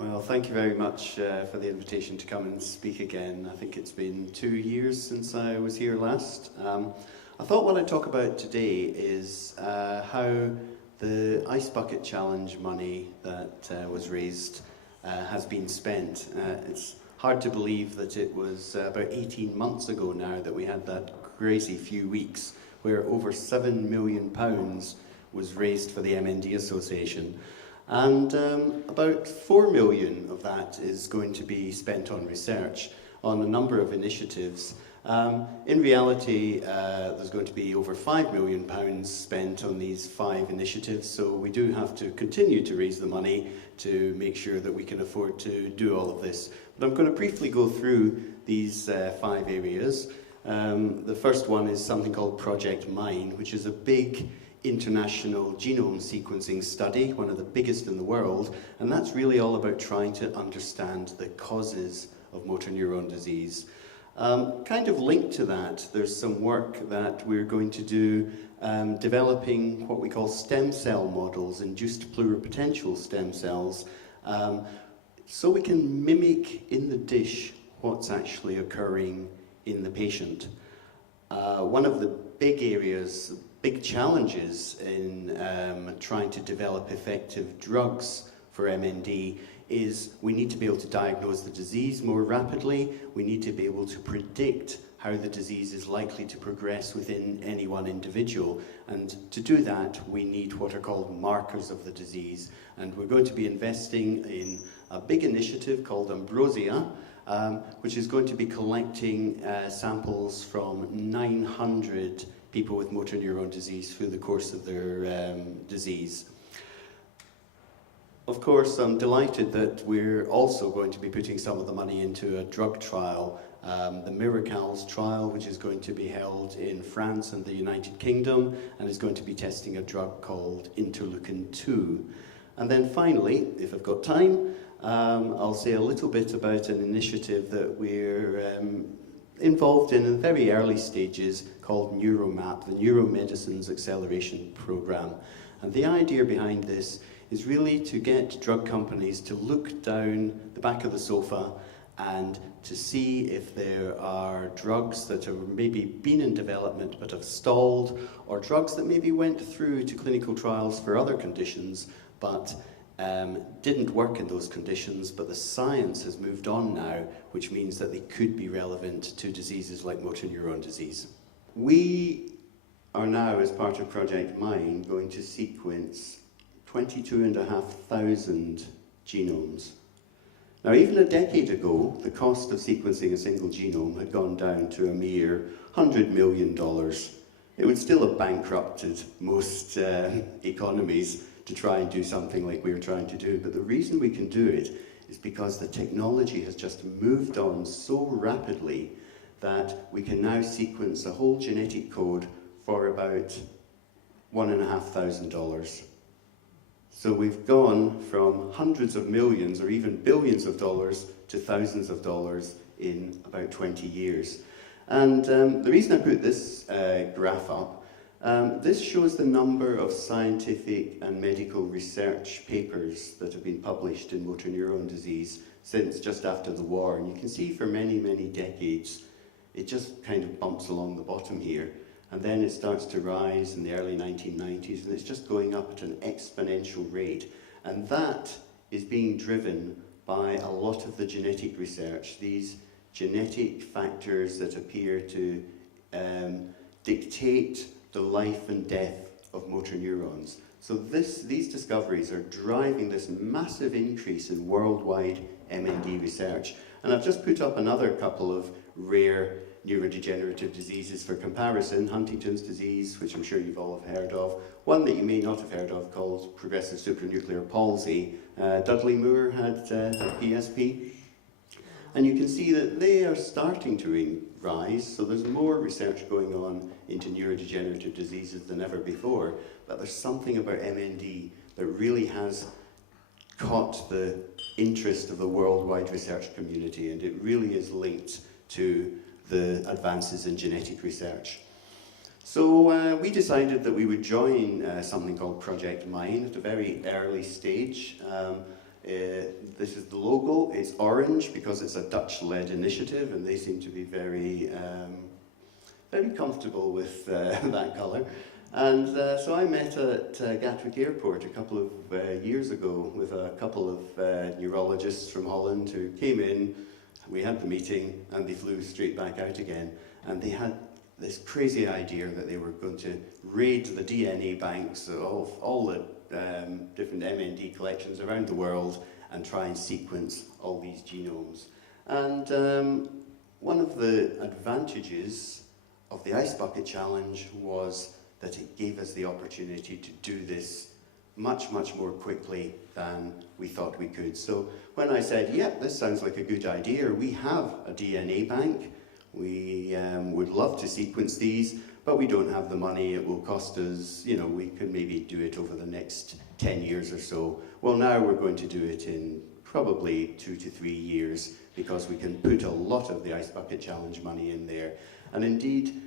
Well, thank you very much for the invitation to come and speak again. I think it's been 2 years since I was here last. I thought what I'd talk about today is how the Ice Bucket Challenge money that was raised has been spent. It's hard to believe that it was about 18 months ago now that we had that crazy few weeks where over £7 million was raised for the MND Association. And about 4 million of that is going to be spent on research on a number of initiatives. In reality, there's going to be over £5 million spent on these 5 initiatives, so we do have to continue to raise the money to make sure that we can afford to do all of this. But I'm going to briefly go through these 5 areas. The first one is something called Project Mine, which is a big international genome sequencing study, one of the biggest in the world, and that's really all about trying to understand the causes of motor neuron disease. Kind of linked to that, there's some work that we're going to do developing what we call stem cell models, induced pluripotential stem cells, so we can mimic in the dish what's actually occurring in the patient. One of the big areas, big challenges in trying to develop effective drugs for MND is we need to be able to diagnose the disease more rapidly. We need to be able to predict how the disease is likely to progress within any one individual. And to do that, we need what are called markers of the disease. And we're going to be investing in a big initiative called Ambrosia, which is going to be collecting samples from 900 people with motor neuron disease through the course of their disease. Of course, I'm delighted that we're also going to be putting some of the money into a drug trial, the Miracles trial, which is going to be held in France and the United Kingdom, and is going to be testing a drug called interleukin-2. And then finally, if I've got time, I'll say a little bit about an initiative that we're involved in very early stages called NeuroMap, the Neuromedicines Acceleration Program. And the idea behind this is really to get drug companies to look down the back of the sofa and to see if there are drugs that have maybe been in development but have stalled, or drugs that maybe went through to clinical trials for other conditions but didn't work in those conditions, but the science has moved on now, which means that they could be relevant to diseases like motor neuron disease. We are now, as part of Project Mine, going to sequence 22,500 genomes. Now, even a decade ago, the cost of sequencing a single genome had gone down to a mere $100 million. It would still have bankrupted most economies to try and do something like we're trying to do, but the reason we can do it is because the technology has just moved on so rapidly that we can now sequence a whole genetic code for about $1,500. So we've gone from hundreds of millions or even billions of dollars to thousands of dollars in about 20 years. And the reason I put this graph up, this shows the number of scientific and medical research papers that have been published in motor neuron disease since just after the war. And you can see for many, many decades, it just kind of bumps along the bottom here. And then it starts to rise in the early 1990s, and it's just going up at an exponential rate. And that is being driven by a lot of the genetic research, these genetic factors that appear to dictate the life and death of motor neurons. So these discoveries are driving this massive increase in worldwide MND research. And I've just put up another couple of rare neurodegenerative diseases for comparison. Huntington's disease, which I'm sure you've all have heard of. One that you may not have heard of called progressive supranuclear palsy. Dudley Moore had PSP. And you can see that they are starting to rise, so there's more research going on into neurodegenerative diseases than ever before. But there's something about MND that really has caught the interest of the worldwide research community, and it really is linked to the advances in genetic research. So we decided that we would join something called Project Mine at a very early stage. This is the logo. It's orange because it's a Dutch-led initiative, and they seem to be very, very comfortable with that colour. And so I met at Gatwick Airport a couple of years ago with a couple of neurologists from Holland who came in. We had the meeting, and they flew straight back out again. And they had this crazy idea that they were going to raid the DNA banks of all the different MND collections around the world and try and sequence all these genomes. And one of the advantages of the Ice Bucket Challenge was that it gave us the opportunity to do this much, much more quickly than we thought we could. So when I said, yep, this sounds like a good idea, we have a DNA bank, we would love to sequence these, but we don't have the money, it will cost us, you know, we can maybe do it over the next 10 years or so. Well, now we're going to do it in probably 2 to 3 years, because we can put a lot of the Ice Bucket Challenge money in there. And indeed,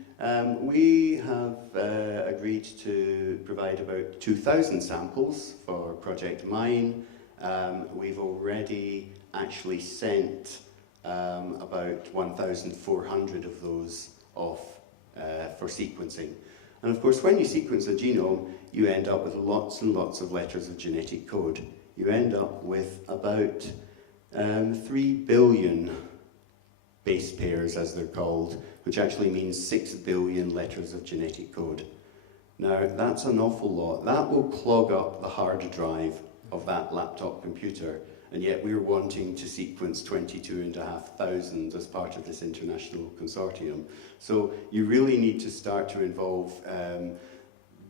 we have agreed to provide about 2,000 samples for Project Mine. We've already actually sent about 1,400 of those off for sequencing. And of course, when you sequence a genome, you end up with lots and lots of letters of genetic code. You end up with about 3 billion base pairs, as they're called, which actually means 6 billion letters of genetic code. Now, that's an awful lot. That will clog up the hard drive of that laptop computer, and yet we're wanting to sequence 22,500 as part of this international consortium. So you really need to start to involve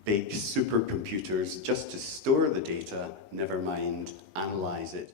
big supercomputers just to store the data, never mind analyze it.